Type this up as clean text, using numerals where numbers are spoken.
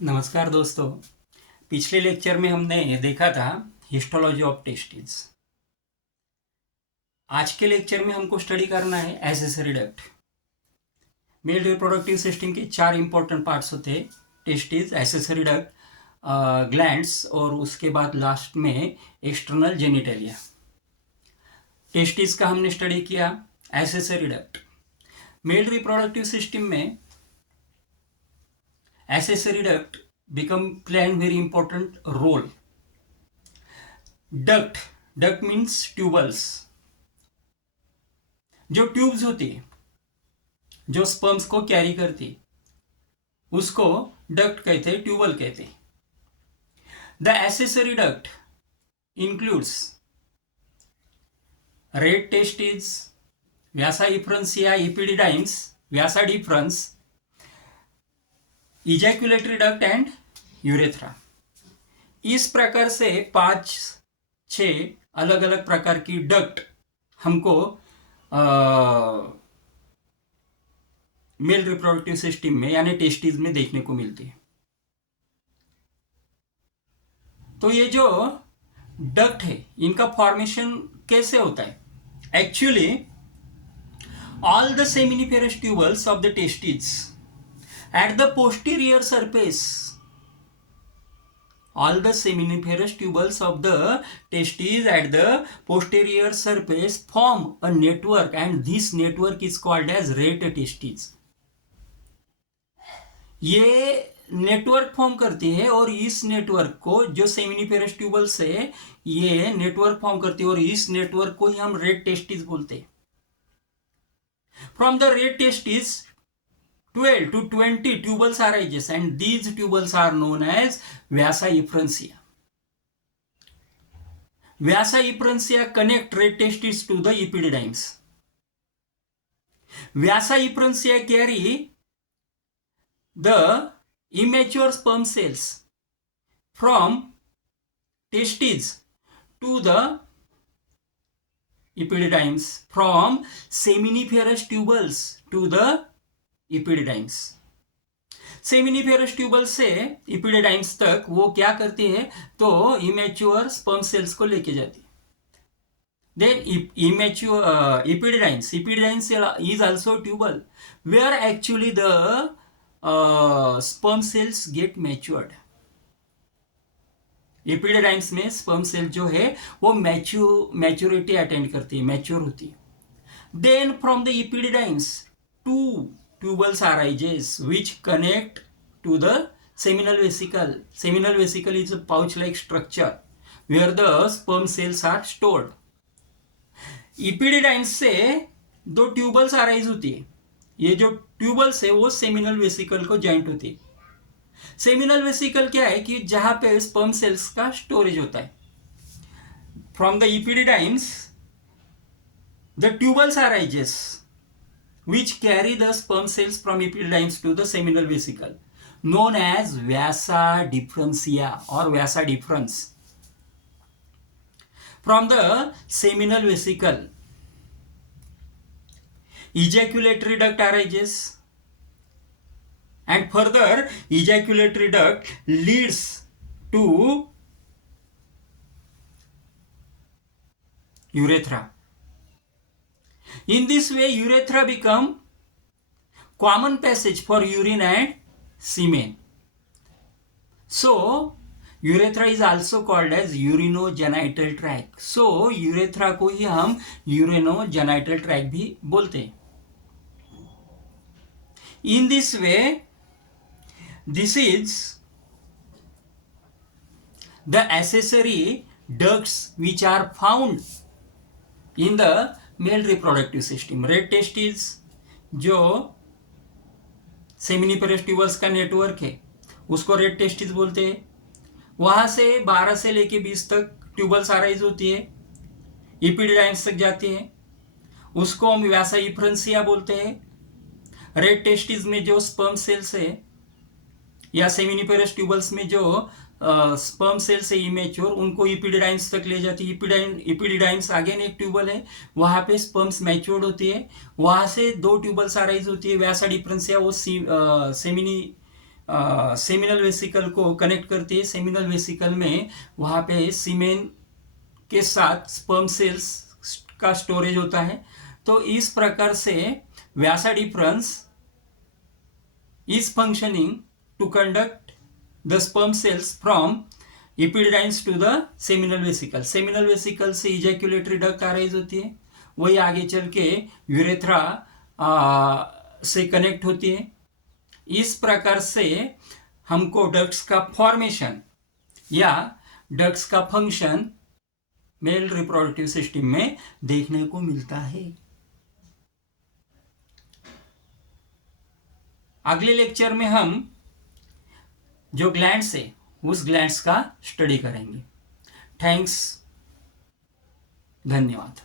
नमस्कार दोस्तों। पिछले लेक्चर में हमने देखा था हिस्टोलॉजी ऑफ टेस्टिस। आज के लेक्चर में हमको स्टडी करना है accessory duct. Male reproductive system के 4 इंपॉर्टेंट पार्ट्स होते हैं: टेस्टिस, एसेसरी डक्ट, ग्लैंड्स और उसके बाद लास्ट में एक्सटर्नल जेनिटलिया। टेस्टिस का हमने स्टडी किया। Accessory duct, male reproductive system में accessory duct become play very important role. Duct means tubules. जो ट्यूब्स होती है जो स्पर्म्स को कैरी करती उसको डक्ट कहते हैं, ट्यूबल कहते हैं. The accessory duct includes rete testis, vasa efferentia, epididymis, vasa deferens, ejaculatory duct and urethra. इस प्रकार से 5-6 अलग अलग प्रकार की डक्ट हमको मेल रिप्रोडक्टिव सिस्टम में यानी टेस्टिस में देखने को मिलती है. तो ये जो डक्ट है इनका फॉर्मेशन कैसे होता है? Actually all the seminiferous tubules of the testis at the posterior surface, all the seminiferous tubules of the testes at the posterior surface form a network, and this network is called as red testes. ये network form करती है और इस network को जो seminiferous tubules है ये network form करती है और इस नेटवर्क को ही हम रेड टेस्टिस बोलते हैं. From the red testis 12 to 20 tubules arises and these tubules are known as Vyasa efferentia. Vyasa efferentia connect red testis to the epididymes. Vyasa efferentia carry the immature sperm cells from testes to the epididymes, from seminiferous tubules to the epididymis. Seminiferous tubule से epididymis तक वो क्या करती है तो immature sperm cells को लेके जाती है. Then immature epididymis is also tubule where actually the sperm cells get matured. Epididymis में स्पर्म सेल जो है वो मैच्योरिटी अटेंड करती है, मैच्योर होती है. Then from the epididymis to tubules arises which connect to the seminal vesicle. Seminal vesicle is a pouch-like structure where the sperm cells are stored. Epididymes से 2 tubules arise होती है. ये जो tubules है वो सेमिनल वेसिकल को joint होती है. सेमिनल वेसिकल क्या है कि जहां पे स्पर्म सेल्स का स्टोरेज होता है. From the epididymes the tubules arises which carry the sperm cells from epididymes to the seminal vesicle, known as Vyasa differentia or Vyasa difference. From the seminal vesicle, ejaculatory duct arises, and further ejaculatory duct leads to urethra. In this way, urethra become common passage for urine and semen. So, urethra is also called as urinogenital tract. So, urethra को ही हम urinogenital tract भी बोलते हैं. In this way, this is the accessory ducts which are found in the male reproductive system. Red testis जो seminiferous tubules का network है उसको red testis बोलते हैं. वहां से 12 से लेके 20 तक ट्यूबल्स अराइज होती है, इपिडिडाइम्स तक जाती है, उसको हम व्यासा इफ्रंसिया बोलते हैं. रेड टेस्टिस में जो स्पर्म सेल्स है या सेमिनिफेरस ट्यूबल्स में जो स्पर्म सेल से इमेच्योर उनको इपिडिडाइम्स तक ले जाती है. इपिडिडाइम्स अगेन एक ट्यूबल है, वहां पे स्पर्म्स मैच्योर्ड होती है, वहां से 2 ट्यूबल्स अराइज होती है. व्यासा डिफरेंसिया वो सेमिनी सेमिनल वेसिकल को कनेक्ट करती है। सेमिनल वेसिकल में वहाँ पे सीमेन के साथ स्पर्म सेल्स का स्टोरेज होता है। तो इस प्रकार से vasa deferens is functioning to conduct the sperm cells from epididymis to the seminal vesicle. Seminal vesicle से इजैक्यूलेटरी डक्ट अराइज होती है, वही आगे चल के यूरेथ्रा से कनेक्ट होती है। इस प्रकार से हमको डक्ट्स का फॉर्मेशन या डक्ट्स का फंक्शन मेल रिप्रोडक्टिव सिस्टम में देखने को मिलता है। अगले लेक्चर में हम जो ग्लैंड्स है उस ग्लैंड्स का स्टडी करेंगे। थैंक्स, धन्यवाद।